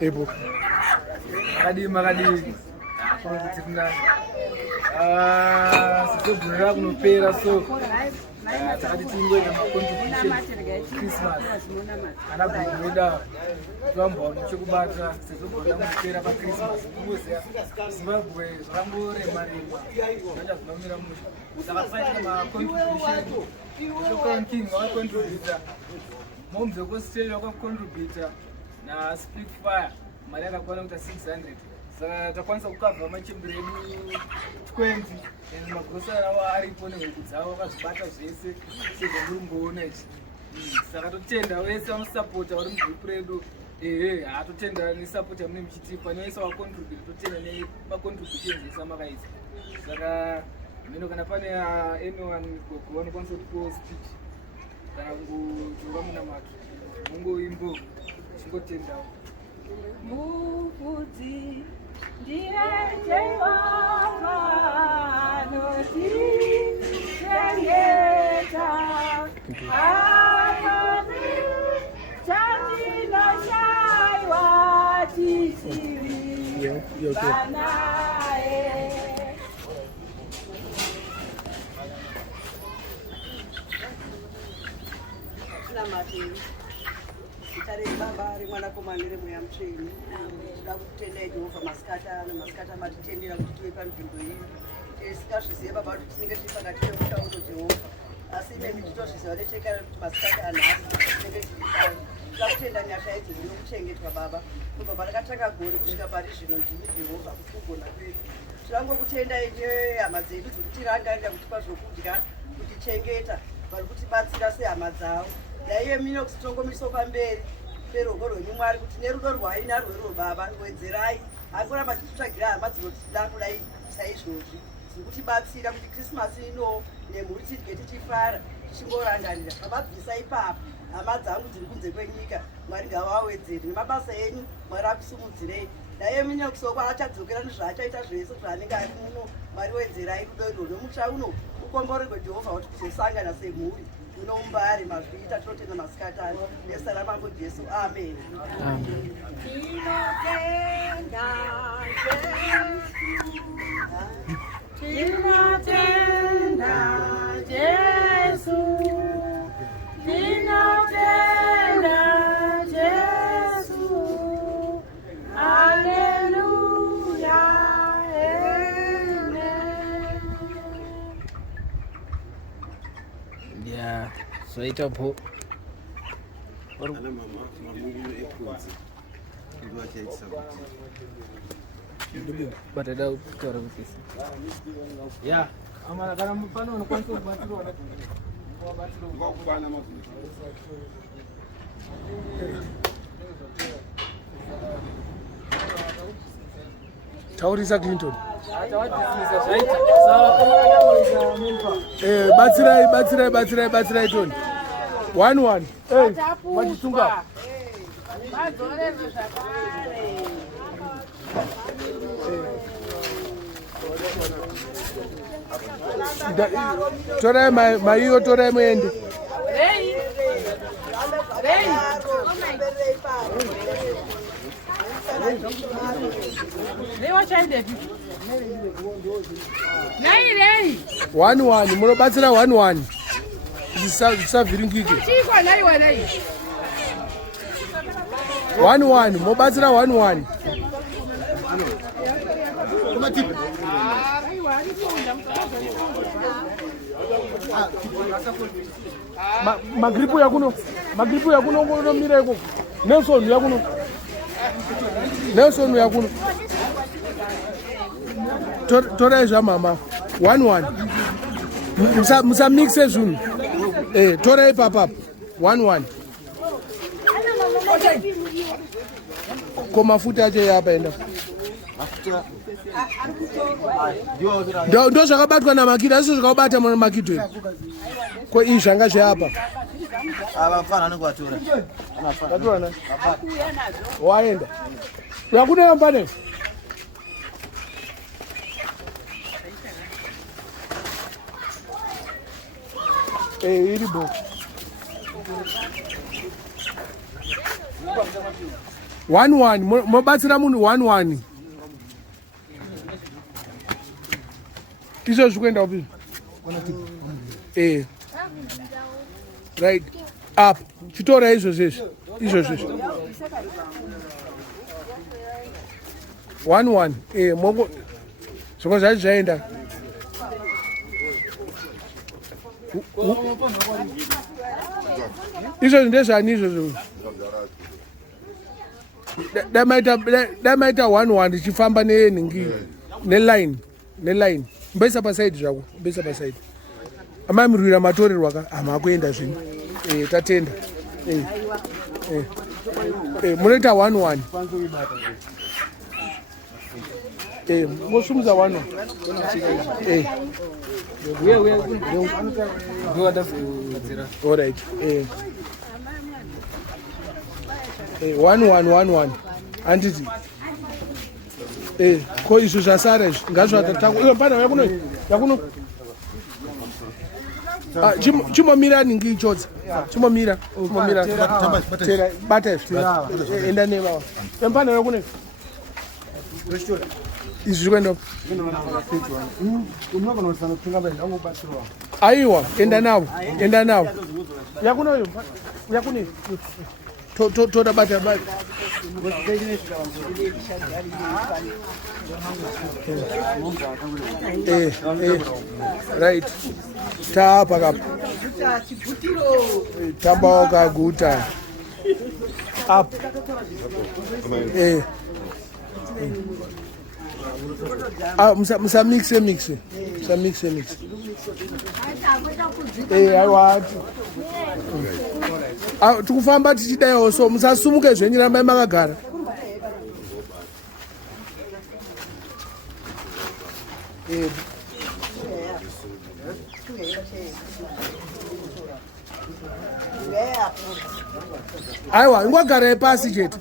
Ebo. Makadi. Sizobhurira kunopera so takati tingoita macontribution Christmas ana bhumweda zvambwa nechekubata sizobhurira kunopera paChristmas muziya Zimbabwe zvakangorema zvacha zvinomira musha saka tisaita macontribution Sheckom King wakacontributa Momze Kostel wakacontributa na Spitfire mari yakakwana kuita 600 saka takwanisa kukavha machembere edu 20 magurosari avo aripo nehuku dzavo vakazvibata zvese sezvamuri mboona ichi saka totenda vese vanosapota vari mugrupu redu hatotenda nesapoti yamune muchitipa nevese vacontribute totenda nemacontributions ese amakaisa saka mheno kana pane anyone gogo vanokwanisa kutipo speech kana kungotonga muna maki mungoimbo chingotendawo Mufudzi ndiye Jehova notichengeta amazi chandinoshaiwa tisiri vanaye. Tare baba ari mwanakomana remweya mutsvene tinoda kutenda Jehovha masikata matitendera kuti tive panzvimbo iyi tisikazvizive baba kuti tinenge tiri pakati pemutauro Jehovha asi maybe titozviziva nechekare kuti masikata anhasi tinenge tiri pano tinoda kutenda nyasha idzi dzinokuchengetwa baba kubva parakatanga gore kusvika pari zvino ndimi Jehovha kuti kugona kwedu tinangokutenda hama dzedu dzokutirangarira kutipa zvokudya kutichengeta vari kutibatsira sehama dzavo daiye mino kusitongomiso pamberi peruoko rwenyu Mwari kuti nerudo rwai narwero baba wedzerai akuramba tichitsvagira hama dzinotida kudai saizvozvi dzikutibatsira kuti Krismasi ino nemhuri tidye tichifara tichingorangarira zvamabvisa ipapo hama dzangu dziri kunze kwenyika Mwari ngavawedzere nemabasa enyu Mwari akusumudzirei daiye mino kusoko achadzokera nezvaachaita zvese zvaanenge ari muno Mwari wedzerai rudo irwo nomutsva uno ukomborerwe Jehovha kuti kuzosangana semhuri unombari mazvita totenda masikatani nesara mambo Jesu amen. Tinotenda Jesu tinotenda Jesu haleluya amen. Yeah, so it up. But I doubt yeah amana kana mupano unokwanisa kubatsirwa taurisa Clinton. Batsirai Tony. 1-1. Hey, machitunga. Torai maiyo torai muende. One munobatsira 1-1 zvisavhiringike 1-1 munobatsira 1-1 magripu yakuno ngonomira ikoko Nelson yakuno torai zvamama 1-1 musamixe zvinhu torai papapo 1-1 ko mafuta acho yapa enda ndo zvakabatwa namakito asi zvakabata makito ko izvi zvanga zveapa waenda yakunoyamba ne iribo 1-1 mobatsira munhu 1-1 izvo zvikuenda upi right up chitora izvozvezvi 1-1 moko zvimwe zvacho zvaenda izvozvi ndezvani izvozvo damaita 1-1 ndichifamba nenhingi neline mbaisa pasaidi zvako mbaisa pasaidi amamirwira matorerwa ka hamakuenda zvino tatenda munoita 1-1 mosumudza 1-1 alright 1-1 handiti ko izvo zvasara izvi ngazvataapana yakuno chimomira ningi Chodza chimomira bata izvi enda nevava empana yakuno izvi zvikuenda aiwa enda navo yakunoyo toda bata right taapa kapa tabaoka guta up musamixe aiwati tikufamba tichidayo so musasumuke zvenyu rambai makagara aiwa ingogarai pasi chete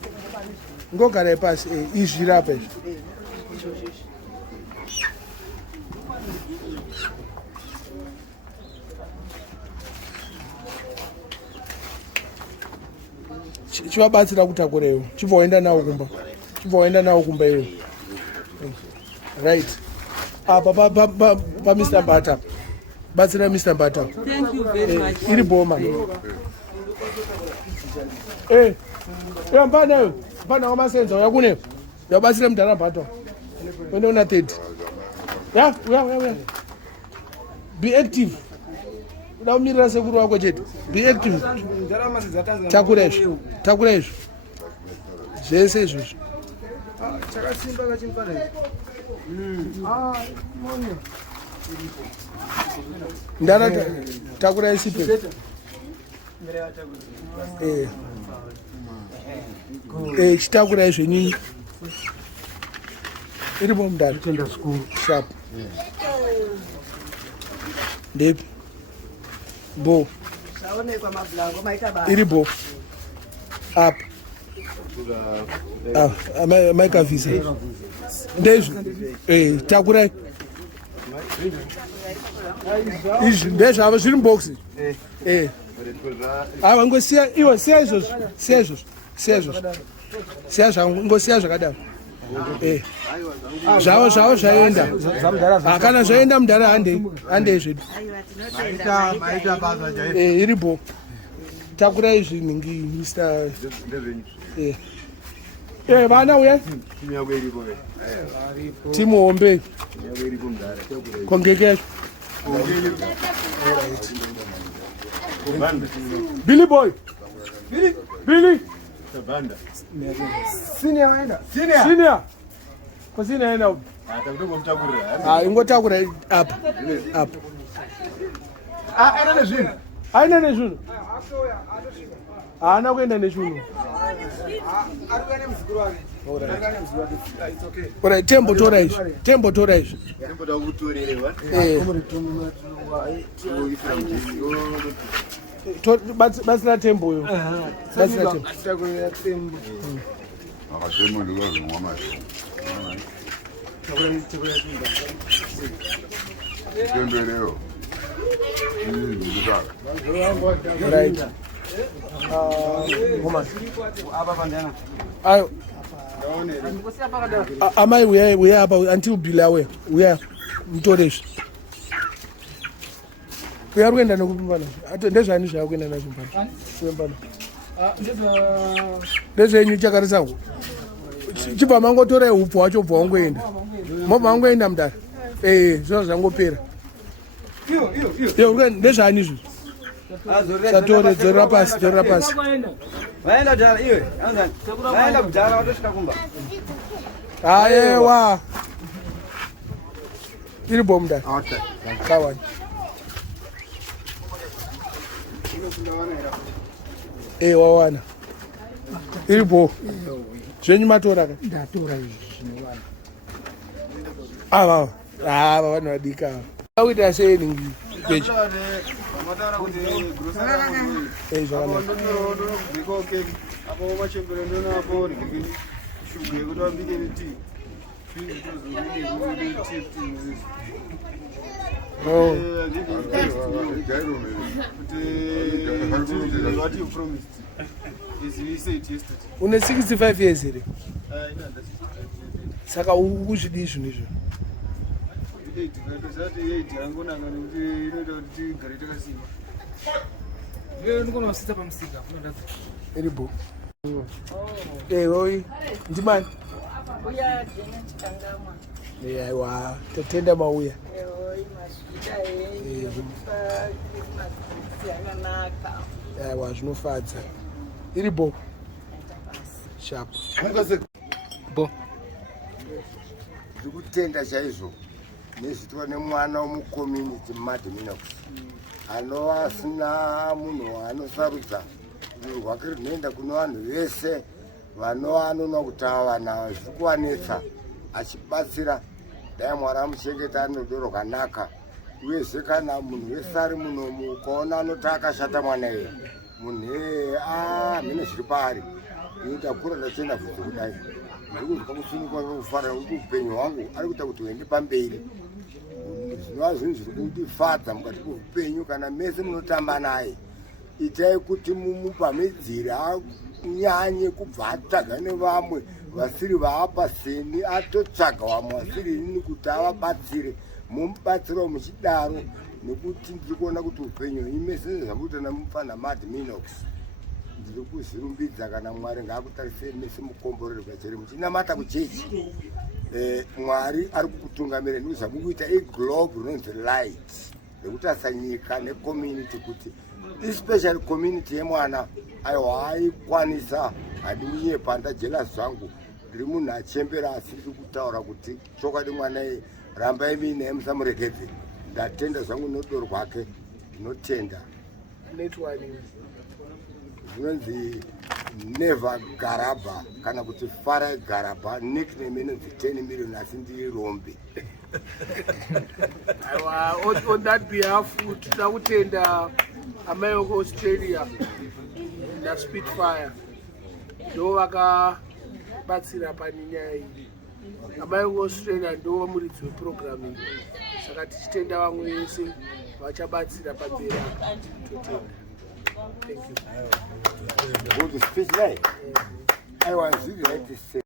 ingogarai pasi izvirapa izvi chivabatsira kutakurewo chibvaenda nawo kumba iyo right apa Mr. Bata batsira Mr. Bata iri boma mpanayo wamasenza uyakune yabatsira mudhara Bata wende una 30 uya be active uda kumirira sekuru wako chete be active takura izvi zvese izvozvo ndarata takura isipe chitakura izvenyinyi iripo mudhara sharp ndepi bo iripo up maikavhisa ndezvi takurai izvi ndezvavo zviri muboksi ava ngosiya iwo siya izvozvo ngosiya zvakadaro zvavo zvaenda kana zvaenda mudhara handei zvedu iripo takura izvi ningi Mr. vana uya timu hombe kongeke Billy boy Billy senior kusina enda ingotakura up aina nezvinhu haana kuenda nezvinhu ora tembo tora izvi batsira temboyo right Woman. Amai, we are about until below. We are Mtoresh. We are going to know. There's an issue. There's a new Jacaranda. Chipa mango tore upo wacho bwangwenda. Mo bwangwenda mdara. Zo zango pera. Yo, there's an issue. Satore Zorapas. Vaenda jara iwe. Anza. Vaenda kujara watosvika kumba. Ayewa. Iri bomda. Okay. Kawan. Wawana. Iri bo. Zvenyu matora ka? Ndatora izvi. Vanhu vadika. Auita sei ningi? Gweja. Une 65 years here. Saka uzvidi izvi nizvo. Iribo. Oi, ndimani? Uya jene chikangamwa. Aiwa, tatenda mauya. Oi, mashita yakanaka. Aiwa, zvinofadza. Iribo. Sharp. Bo. Ndikutenda chaizvo nezvitwa nemwana womucommunity mumadhiminox anova asina munhu anosarudza rwuri rwake rwunoenda kuno vanhu vese vanova anonwa kuti ava vanhu zviri kuvanetsa achibatsira dai mwari amuchengeta anodo rwakanaka uyezve kana munhu wese ari munomu ukaona anoti akashata mwana iye munhu mhene zviri paari inoita kura ndachienda bvudzi kudai ndikuzwa kusunukwa kwekufara kuti upenyu hwangu ari kuita kuti uende pamberi zvinova zvinhu zviri kundifadza mukati kweupenyu kana mese munotamba naye itai kuti mumupamhidzire anyanye kubva atsvaga nevamwe vasiri vaapa seni atotsvaga vamwe vasiri inini kuti avabatsire mumubatsirawo muchidaro nekuti ndiri kuona kuti upenyu imese zvakuita namufana madminox ndiri kuzvirumbidza kana mwari ngaakutarisei mese mukomborerwa chere muchinamata kuchechi mwari ari kukutungamira ndikuza mukuita iglobe rinonzi light rekutarisa nyika necommunity kuti especially community yemwana aiwa aikwanisa handinyepa ndajelasi zvangu ndiri munhu achembera asi ndiri kutaura kuti chokwadi mwana rambai muinaye musamurekedze ndatenda zvangu nodo rwake ndinotenda zvinonzi never garaba kana kuti farai garaba nickname inonzi 10 million asi ndiri rombe. On that behalf tinoda kutenda amai Australia na Spitfire ndo vakabatsira pani nyaya iyi. Amai Australia ndo muridzi weprogram iyi saka tichitenda vamwe vese vachabatsira pamberi totenda. Thank you. Good speech, right? I was really like to say.